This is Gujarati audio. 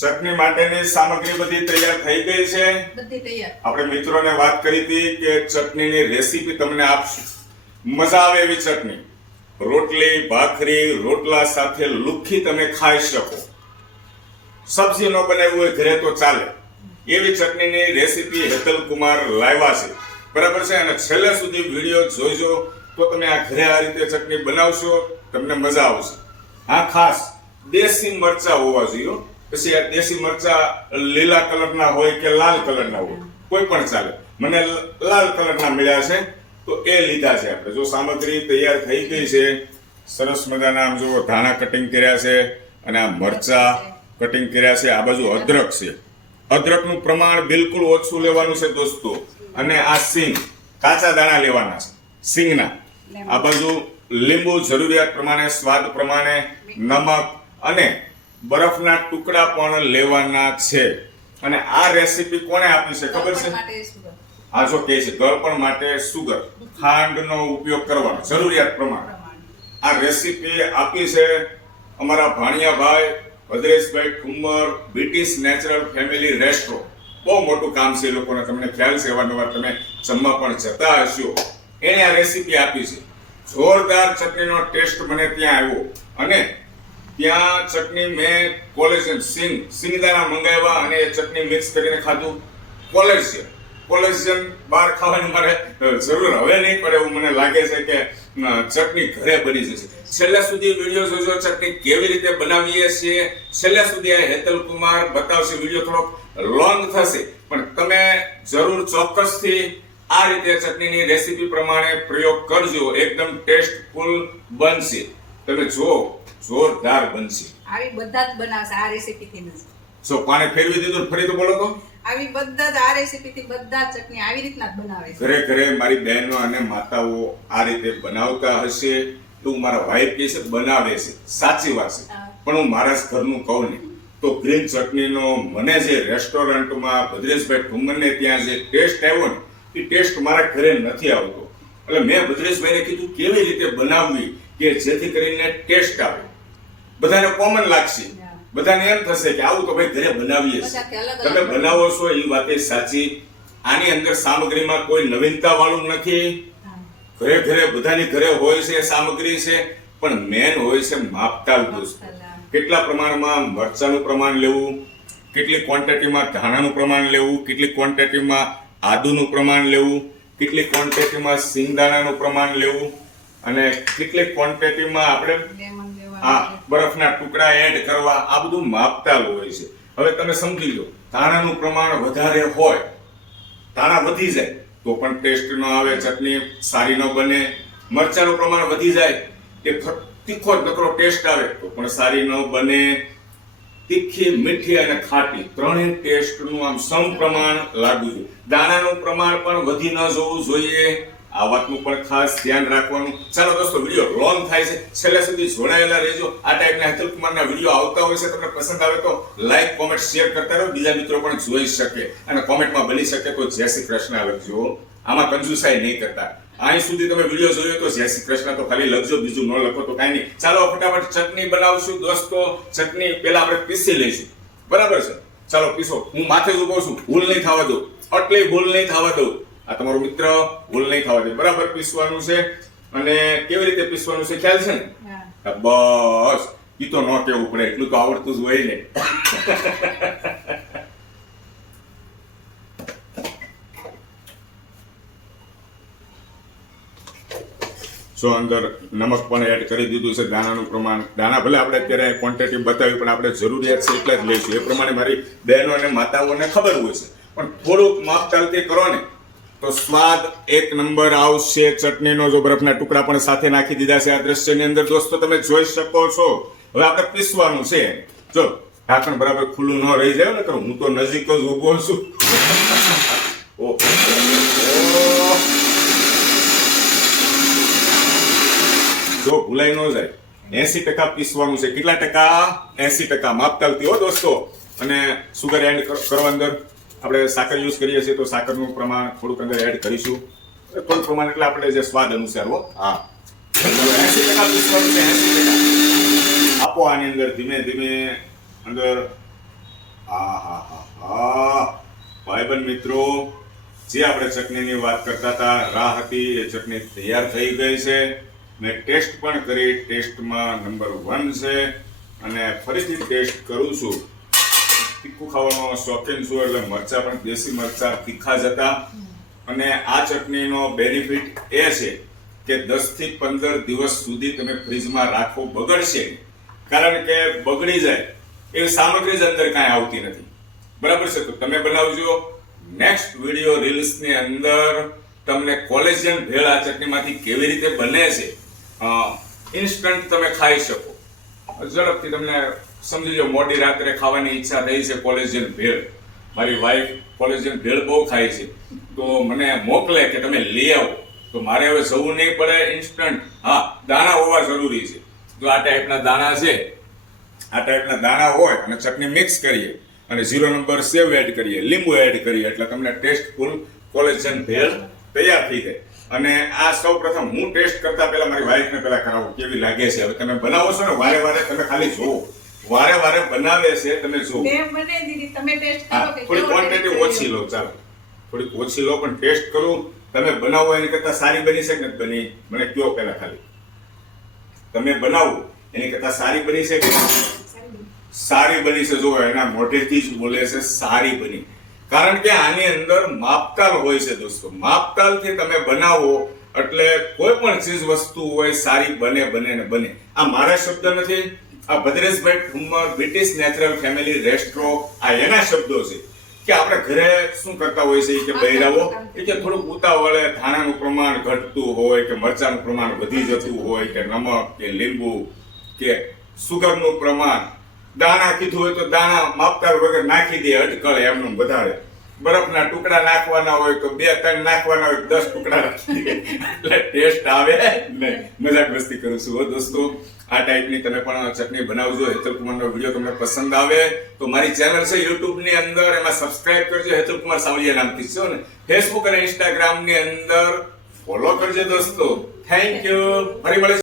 ચટણી માટેની સામગ્રી બધી તૈયાર થઈ ગઈ છે. બધી તૈયાર. આપણે મિત્રોને વાત કરી હતી કે ચટણીની રેસીપી તમને આપશું. મજા આવે એવી ચટણી. રોટલી, ભાખરી, રોટલા સાથે લુખ્ખી તમે ખાઈ શકો. સબ્જી ન બનાવી હોય ઘરે તો ચાલે એવી ચટણીની રેસીપી હેતલકુમાર લાવ્યા છે. બરાબર છે. અને છેલ્લે સુધી વિડીયો જોઈજો તો તમે આ ઘરે આ રીતે ચટણી બનાવશો, તમને મજા આવશે. હા, ખાસ દેશી મરચા હોવા જોઈએ. પછી આ દેશી મરચા લીલા કલરના હોય કે લાલ કલરના હોય, કોઈ પણ ચાલે. મને લાલ કલરના મળ્યા છે તો એ લીધા છે આપણે. જો સામગ્રી તૈયાર થઈ ગઈ છે, સરસ મજાના આમ જો ધાણા કટિંગ કર્યા છે અને આ મરચા કટિંગ કર્યા છે. આ બાજુ અદરક છે. અદરકનું પ્રમાણ બિલકુલ ઓછું લેવાનું છે દોસ્તો. અને આ સિંગ, કાચા દાણા લેવાના છે સિંગના. આ બાજુ લીંબુ જરૂરિયાત પ્રમાણે, સ્વાદ પ્રમાણે, નમક અને બરફના ટુકડા પણ લેવાના છે. અને આ રેસીપી કોણે આપી છે ખબર છે? આ જો કે છે ગળપણ માટે સુગર, ખાંડનો ઉપયોગ કરવાનો જરૂરિયાત પ્રમાણે. આ રેસીપી આપી છે અમારા ભાણિયાભાઈ Bhadreshbhai Thummar, British natural family restaurant. બહુ મોટું કામ છે એ લોકોને, તમને ખ્યાલ છે. અવારનવાર તમે જમવા પણ જતા હશો. એને આ રેસીપી આપી છે. જોરદાર ચટણીનો ટેસ્ટ મને ત્યાં આવ્યો. અને ત્યાં ચટણી મેં કોલેજન સિંગદાણા મંગાવ્યા અને એ ચટણી મિક્સ કરીને ખાધું. કોલેજન બહાર ખાવાની મારે જરૂર હવે નહીં પડે એવું મને લાગે છે કે ચટણી ઘરે બની જશે. છેલ્લે સુધી વિડીયો જોજો, ચટણી કેવી રીતે બનાવીએ છીએ. છેલ્લે સુધી આ હેતલકુમાર બતાવશે. વિડીયો થોડોક લોંગ થશે પણ તમે જરૂર ચોક્કસથી આ રીતે ચટણીની રેસીપી પ્રમાણે પ્રયોગ કરજો. એકદમ ટેસ્ટફુલ બનશે. તમે જો જોરદાર બનશે. આવી બધા જ બનાવશે આ રેસીપીથી જ. સો પાણી ફેરવી દીધું, ફરી તો બોલો તો. આવી બધા જ આ રેસીપીથી બધા જ ચટણી આવી રીતના જ બનાવે છે. ઘરે ઘરે મારી બહેનો અને માતાઓ આ રીતે બનાવતા હશે. તો મારા વાઈફ કહે છે બનાવે છે, સાચી વાત છે. પણ હું મારા જ ઘરનું કહું ને તો ગ્રીન ચટણીનો મને જે રેસ્ટોરન્ટમાં ભદ્રેશભાઈ ઠુમ્મરને ત્યાં જે ટેસ્ટ આવ્યો ને એ ટેસ્ટ મારા ઘરે નથી આવતો. એટલે મેં ભદ્રેશભાઈને કીધું કેવી રીતે બનાવવી કે જેથી કરીને ટેસ્ટ આવે, બધાને કોમન લાગશે. બધાને એમ થશે કે આવું તો ભાઈ ઘરે બનાવીએ છીએ. તમે બનાવો છો એ વાત સાચી. આની અંદર સામગ્રીમાં કોઈ નવીનતા વાળું નથી. ઘરે ઘરે બધાની ઘરે હોય છે સામગ્રી છે, પણ મેન હોય છે માપતાલ દોસ્તો. કેટલા પ્રમાણમાં મરચાનું પ્રમાણ લેવું, કેટલી ક્વોન્ટિટીમાં ધાણાનું પ્રમાણ લેવું, કેટલી ક્વોન્ટિટીમાં આદુનું પ્રમાણ લેવું, કેટલી ક્વોન્ટિટીમાં સિંગદાણાનું પ્રમાણ લેવું અને કેટલી ક્વોન્ટિટીમાં આપણે બરફના ટુકડા એડ કરવા. આ બધું માપતાલ હોય છે. હવે તમે સમજી લો, ધાણાનું પ્રમાણ વધારે હોય, ધાણા વધી જાય તો પણ ટેસ્ટ ન આવે, ચટણી સારી ન બને. મરચાનું પ્રમાણ વધી જાય કે તીખો નકરો ટેસ્ટ આવે તો પણ સારી ન બને. તીખી, મીઠી અને ખાટી ત્રણેય ટેસ્ટનું આમ સમપ્રમાણ લાગવું જોઈએ. દાણાનું પ્રમાણ પણ વધી ન જવું જોઈએ. આ વાતનું પણ ખાસ ધ્યાન રાખવાનું. ચાલો દોસ્તો, વિડીયો લોંગ થાય છે, છેલ્લે સુધી જોડાયેલા રહેજો. આ ટાઈપના હેતલકુમારના વિડીયો આવતા હોય છે, તમને પસંદ આવે તો લાઈક, કોમેન્ટ, શેર કરતા રહો. બીજા મિત્રો પણ જોઈ શકે અને કોમેન્ટમાં બની શકે તો જય શ્રી કૃષ્ણ લખજો. આમાં કંજુસાઈ નહીં કરતા. અહીં સુધી તમે વિડીયો જોયો તો જય શ્રી કૃષ્ણ તો ખાલી લખજો, બીજું ન લખો તો કાંઈ નહીં. ચાલો ફટાફટ ચટણી બનાવશું દોસ્તો. ચટણી પહેલા આપણે પીસી લઈશું. બરાબર છે? ચાલો પીસો. હું માથે જ ઉભો છું, ભૂલ નહીં થવા દો. આટલી ભૂલ નહીં થવા દો. આ તમારો મિત્ર, ભૂલ નહીં થવા દે. બરાબર પીસવાનું છે. અને કેવી રીતે પીસવાનું છે ખ્યાલ છે ને? બસ ઈ તો ન કેવું પડે, એટલું તો આવડતું જ હોય ને. જો અંદર નમક પણ એડ કરી દીધું છે, દાણાનું પ્રમાણ. દાણા ભલે આપણે અત્યારે ક્વોન્ટિટી બતાવી પણ આપણે જરૂરિયાત છે એટલે જ લઈશું. એ પ્રમાણે મારી બહેનો અને માતાઓને ખબર હોય છે. પણ થોડુંક માપતાલથી કરો ને તો સ્વાદ એક નંબર આવશે ચટણીનો. જો બરફના ટુકડા પણ સાથે નાખી દીધા છે આ દ્રશ્યની અંદર દોસ્તો, તમે જોઈ શકો છો. હવે આપણે પીસવાનું છે. જો ઢાંકણ બરાબર ખુલ્લું ન રહી જાય ને, તો હું તો નજીક જ ઊભો છું. જો ભૂલાઈ ન જાય, 80% પીસવાનું છે. કેટલા ટકા? 80% માપતાલથી હો દોસ્તો. અને સુગર એડ કરવા અંદર આપણે સાકર યુઝ કરીએ છીએ તો સાકરનું પ્રમાણ થોડુંક અંદર એડ કરીશું. થોડું પ્રમાણ એટલે આપણે જે સ્વાદ અનુસાર હો. હા, 80% પીસવાનું છે. 80% આપો આની અંદર ધીમે ધીમે અંદર ભાઈબંધ મિત્રો, જે આપણે ચટણીની વાત કરતા હતા, રાહ હતી, એ ચટણી તૈયાર થઈ ગઈ છે. મેં ટેસ્ટ પણ કરી, ટેસ્ટમાં નંબર 1 છે. અને ફરીથી ટેસ્ટ કરું છું. તીખું ખાવાનો શોખીન છું એટલે મરચાં પણ દેશી મરચાં તીખા જ હતા. અને આ ચટણીનો બેનિફિટ એ છે કે 10 થી 15 દિવસ સુધી તમે ફ્રીજમાં રાખો, બગડશે નહીં. કારણ કે બગડી જાય એવી સામગ્રી જ અંદર કાંઈ આવતી નથી. બરાબર છે? તો તમે બનાવજો. નેક્સ્ટ વિડીયો રીલ્સની અંદર તમને કોલેજન ભેળ આ ચટણીમાંથી કેવી રીતે બને છે, ઇન્સ્ટન્ટ તમે ખાઈ શકો. ઝડપથી તમને સમજી લો, મોડી રાત્રે ખાવાની ઈચ્છા થઈ છે કોલેજન ભેળ, મારી વાઈફ કોલેજન ભેળ બહુ ખાય છે, તો મને મોકલે કે તમે લઈ આવો, તો મારે હવે જવું નહીં પડે. ઇન્સ્ટન્ટ. હા, દાણા હોવા જરૂરી છે. જો આ ટાઈપના દાણા છે, આ ટાઈપના દાણા હોય અને ચટણી મિક્સ કરીએ અને 0 નંબર સેવ એડ કરીએ, લીંબુ એડ કરીએ, એટલે તમને ટેસ્ટફુલ કોલેજન ભેળ તૈયાર થઈ જાય. અને આ સૌ પ્રથમ હું ટેસ્ટ કરતા પહેલા મારી વાઈફને પહેલા કરાવું કેવી લાગે છે. હવે તમે બનાવો છો ને, વારે વારે તમે ખાલી જોવો, વારે વારે બનાવે છે તમે જોવો. મેં બનાવી દીધી, તમે ટેસ્ટ હા, કરો કે થોડી કેવો ક્વોન્ટિટી taste ઓછી લો, ચાલો થોડીક ઓછી લો, પણ ટેસ્ટ કરું. તમે બનાવો એની કરતા સારી બની છે કે નથી બની, મને કયો પહેલા ખાલી. તમે બનાવો એની કરતા સારી બની છે કે સારી બની છે? જો એના મોઢેથી જ બોલે છે સારી બની. કારણ કે આની અંદર માપતાલ હોય છે દોસ્તો. માપતાલથી તમે બનાવો એટલે કોઈ પણ ચીજ વસ્તુ હોય સારી બને ને બને. આ મારા શબ્દ નથી, આ Bhadreshbhai Thummar British natural family restro, આ એના શબ્દો છે. કે આપણે ઘરે શું કરતા હોય છે કે બૈરાઓ કે થોડુંક ઉતાવળે ધાણાનું પ્રમાણ ઘટતું હોય કે મરચાંનું પ્રમાણ વધી જતું હોય કે નમક કે લીંબુ કે સુગરનું પ્રમાણ, દાણા કીધું હોય તો દાણા માપતાલ વગર નાખી દે, અટકળે એમનું વધારે. બરફના ટુકડા નાખવાના હોય તો 2-3 નાખવાના હોય, 10 ટુકડા નાખી દે એટલે ટેસ્ટ આવે નહીં. મજાક મસ્તી કરું છું હો દોસ્તો. આ ટાઈપની તમે પણ ચટણી બનાવજો. હેતલ કુમારનો વિડીયો તમને પસંદ આવે તો મારી ચેનલ છે YouTube ની અંદર, એમાં સબસ્ક્રાઇબ કરજો. હેતલ કુમાર સાવલિયા નામથી છે ને. ફેસબુક અને ઇન્સ્ટાગ્રામ ની અંદર ફોલો કરજો દોસ્તો. Thank you. ફરી મળીશું.